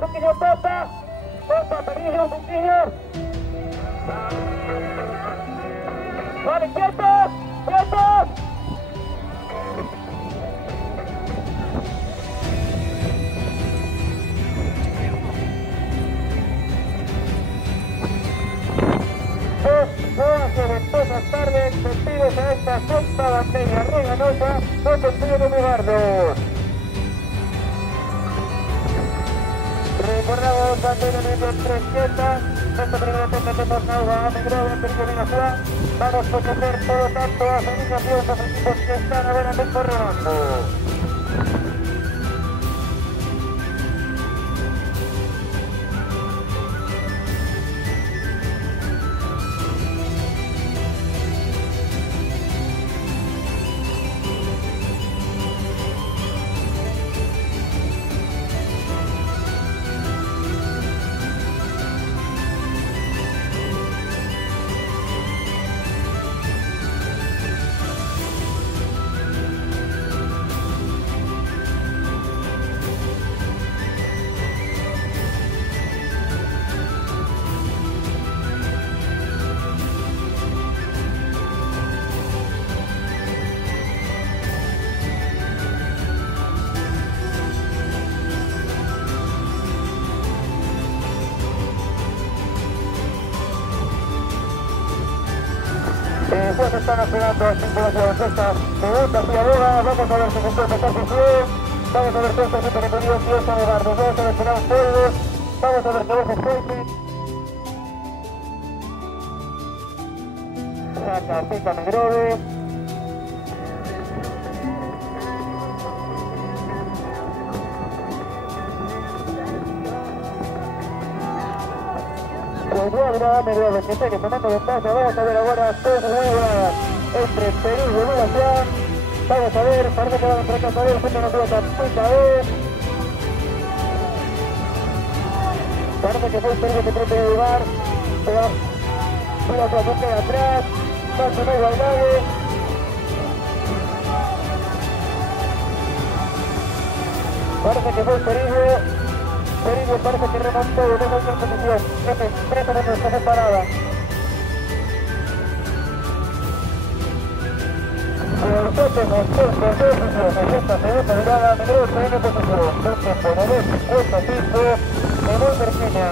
un poquillo Popa, peligro un poquillo. Vale, quietos, quietos. Buenas tardes, testigos a esta sexta bandera regalosa con Testigos de Mugardo. Recordamos bandera número 300, esta primera tenda que hemos dado a Megrove en peregrinación. Vamos a coger todo tanto a felicitación a los equipos que están ahora en el corredor. Pues están esperando a 5 de esta segunda fiadora. Vamos a ver si se puede pasar su pie. Vamos a ver si esto se puede venir un pie a Mugardo. Vamos a ver si no puede. Vamos a ver que deje Coite. Saca pica Megrove. Pues ya habrá Megrove que sigue tomando ventaja. Vamos a ver ahora cómo juega entre Perú y Evaluación. Vamos a ver, parece que va a entrar a ver, junto a nosotros, pica vez. Parece que fue el Perú que trata de llevar, pero la otra parte de atrás, más o menos Guardade. Parece que fue el Perú. Perú parece que remontó de nuevo en posición. F, 3 metros está separada. Nosotros nos toca en esta segunda mirada, Megrove en posición. Entonces, ponemos 55 en Virginia.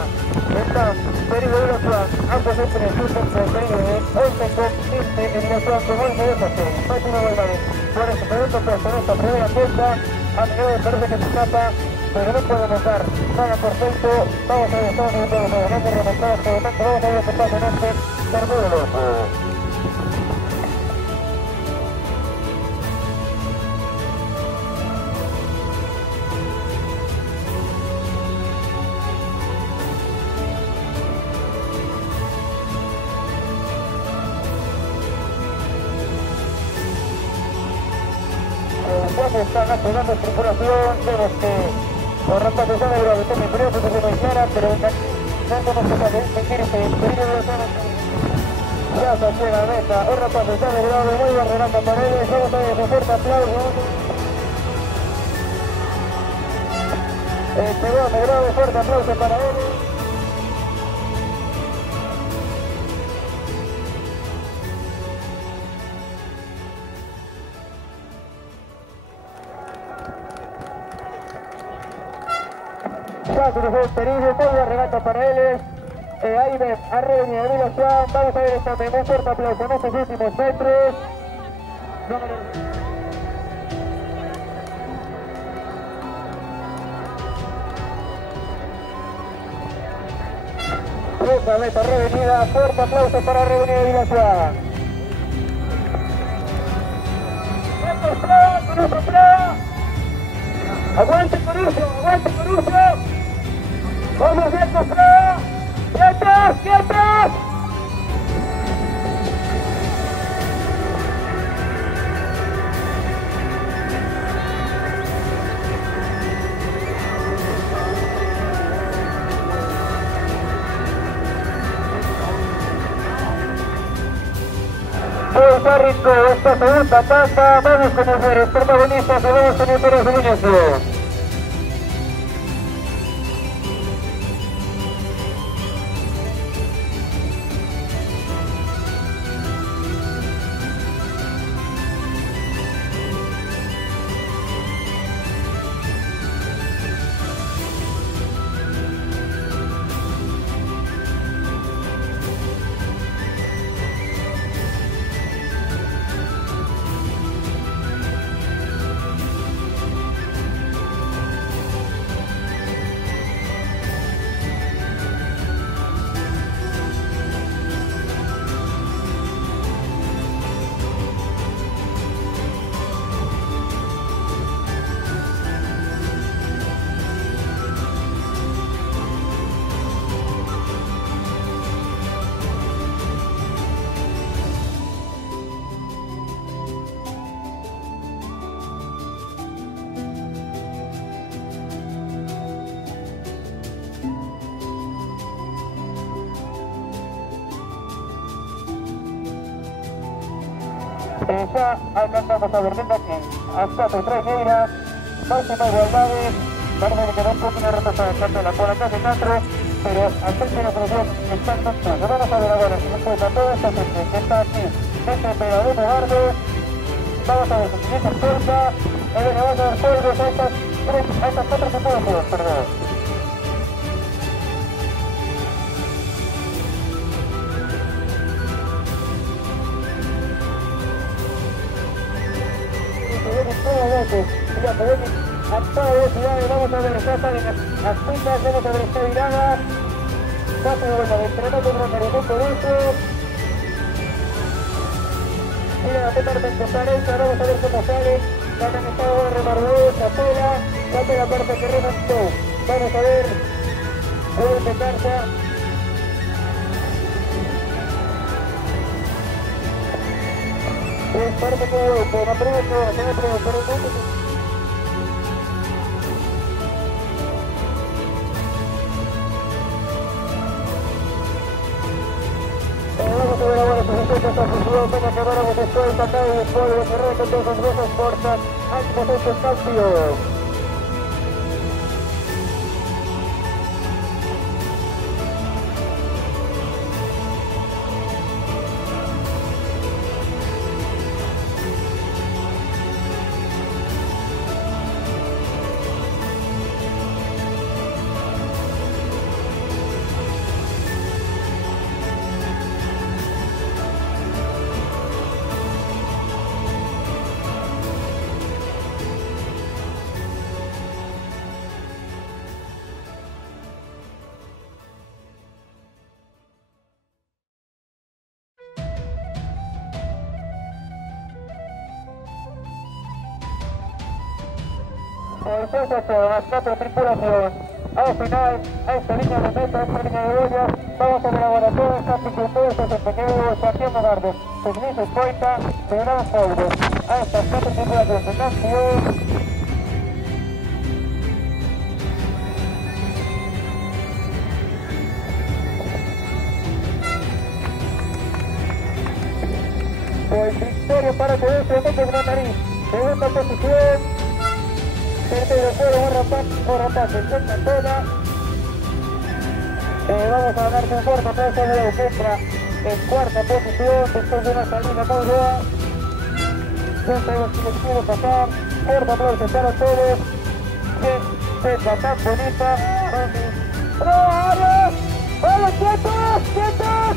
Están Perú y Evaluación, ambos entre su centro de Perú, 11 con 15 en Evaluación con 1 de José. Máximo Guardade. Por eso, segundo puesto en esta primera vuelta, a Megrove parece que se escapa, pero no podemos dar nada perfecto. Vamos a ver, estamos en el juego, no se remontaba hasta el momento. Vamos a ver qué pasa en este tercer loco. Ya están activando tripulación, vemos que los rapaces de Megrove tienen periodo que se menciona, pero no tenemos que sentirse el peligro de los años. Ya se llega a la meta, los rapaces de Megrove, muy bien Renato Paredes, vamos a ver ese fuerte aplauso. Llegó a Megrove, fuerte aplauso para él. Ya se dejó el peligro, muy buen regata para él. Ahí ven, Arregui de Evaluación. Vamos a ver esta muy fuerte aplauso en estos últimos metros. Segunda meta revenida, fuerte aplauso para Arregui de Evaluación. Aguante Coruso, aguante Coruso. Vamos bien, Cofrado. ¡Quietos, quietos! Está rico esta segunda tanda. Vamos con los protagonistas y vamos con el Perú Fluminense. Ya alcanzamos a ver desde aquí hasta tu traineras, máxima igualdad. Parece que quedó un poquito retrasada tanto la por acá de Castro, pero al frente de la solución están todos. Vamos a ver ahora si nos cuenta toda esta gente que está aquí dentro del pegador de Bardo. Vamos a ver si se corta, vamos a ver polvos a estas cuatro tripulaciones, perdón. A toda velocidad, vamos a ver, ya salen las pistas, vamos a ver esta virada, pase de vuelta de entrenamiento con un movimiento de eso. Mira la peta de empezar esta, vamos a ver cómo sale, la han estado remardado, la parte que remató, vamos a ver, puede empezarse. Pues parece que la prueba por el mundo. Vamos a ver ahora si se esta fusión, tenga que ver a los estoy sacado y después de cerrar con todos los besos cortas, antes de este cambio. Entonces, las cuatro tripulaciones, al final, a esta línea de meta, a esta línea de huella, vamos a ver ahora todo esta picotosa, este pequeño Santiago Gardo, Ignacio Escoita, Fernando Foldo, a estas cuatro tripulaciones de Canción. Pues victoria para Colegio de Gran Nariz, segunda posición. Tercero fuera, Borrapaz, en sexta zona. Vamos a ganar con cuarta plaza de la orquesta en cuarta posición, después de una salida muy buena. No sabemos si les pudo pasar. Fuerte aplauso para todos. Qué fecha tan bonita. ¡Bravo! ¡Vamos, quietos! ¡Quietos!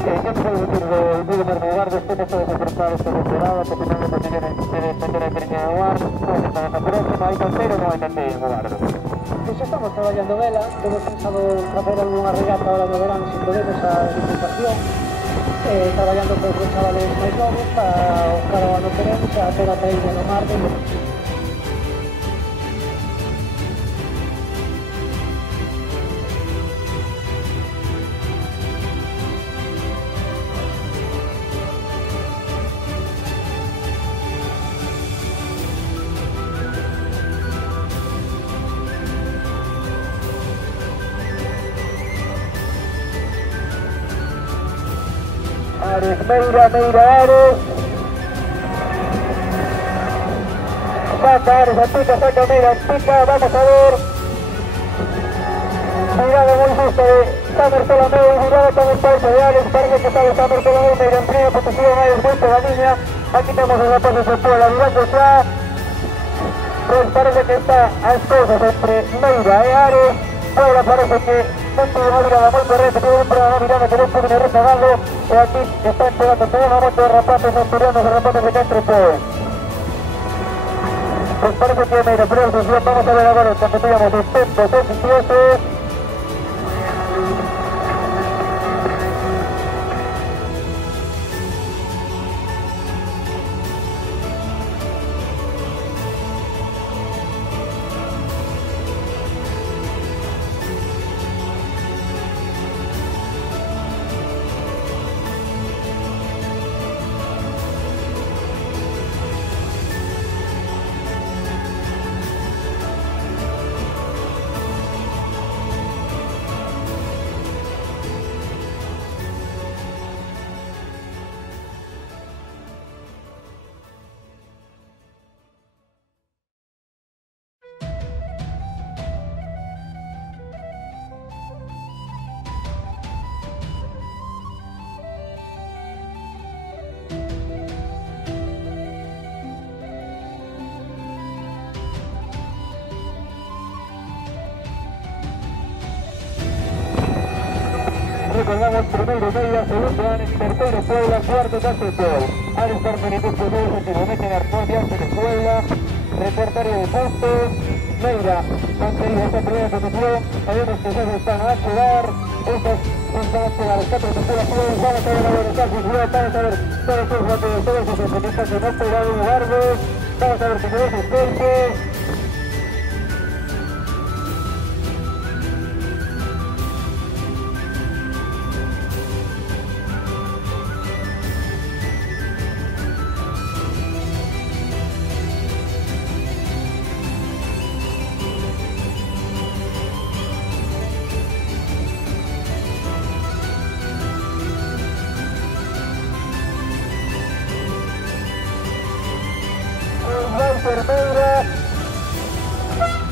Yo te puedo decir del Vigo Bermugar, después de todo desapartado esta temporada, que finalmente consiguen defender el pequeño lugar, pues esta vez la próxima, hay cantero, no hay cantero, Guardo. Pois estamos traballando vela, temos pensado facer algunha regata ahora no verano, se podemos, a Diputación, traballando con os chavales máis novos, para o cada ano queremos a toda a paella no mar, Ares, Meira, Ares. Saca Ares, saca Meira, pica, vamos a ver. Mirada muy justa de San Bartolomeu, mirada con el país de Ares, parece que sale San Bartolomeu, Meira en primera posición, Ares vuelta la línea. Aquí tenemos el apoyo de Puebla, mirando ya. Pues parece que está a cosas entre Meira y Ares. Puebla parece que no tiene una mirada muy correcta, tiene una mirada que no puede rezagarlo. Y aquí están pegando todo un momento de rapaces asturianos, de rapaces de Castro. Pues parece que Meira, pero vamos a ver ahora cuando tengamos los tempos oficiosos. Recordamos primero Meira, segundo Ares, tercero Puebla, cuarto Castropol. Ares Carmenito por todo último, meten Arconia, de Puebla, reportario de puntos. Meira, mantenido esta primera posición, sabemos que ya se están a llegar. Estos van a llegar los cuatro de Puebla, vamos a ver a los casos, vamos a ver todos los rápidos, todos los especialistas que no pegaron largos, vamos a ver que no se esfuerce.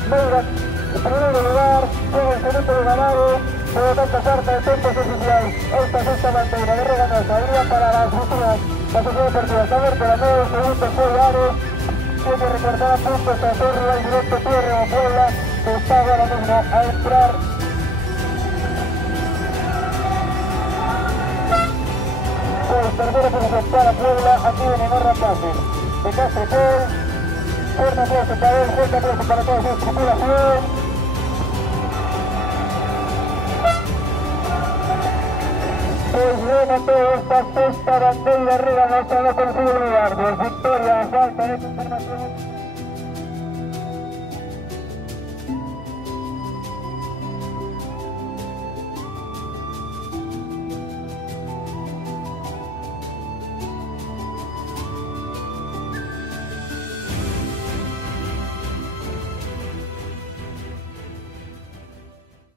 Meira, en primer lugar, con el segundo de ganado, por lo tanto carta de tiempos oficial. Esta sexta bandera de reganos habría para las futuras, la sociedad deportiva Saber, pero no el segundo fue Ares, tiene recortada puntos a su rival directo Tierra o Puebla, que está ahora mismo a entrar. Pues tercera posición para Puebla, aquí vienen los rapaces de Castropol. Fuerte aplauso para él, fuerte aplauso para toda su tripulación. Pues remató esta sexta bandera regalosa, no consigue lugar. Victoria, falta de confirmación.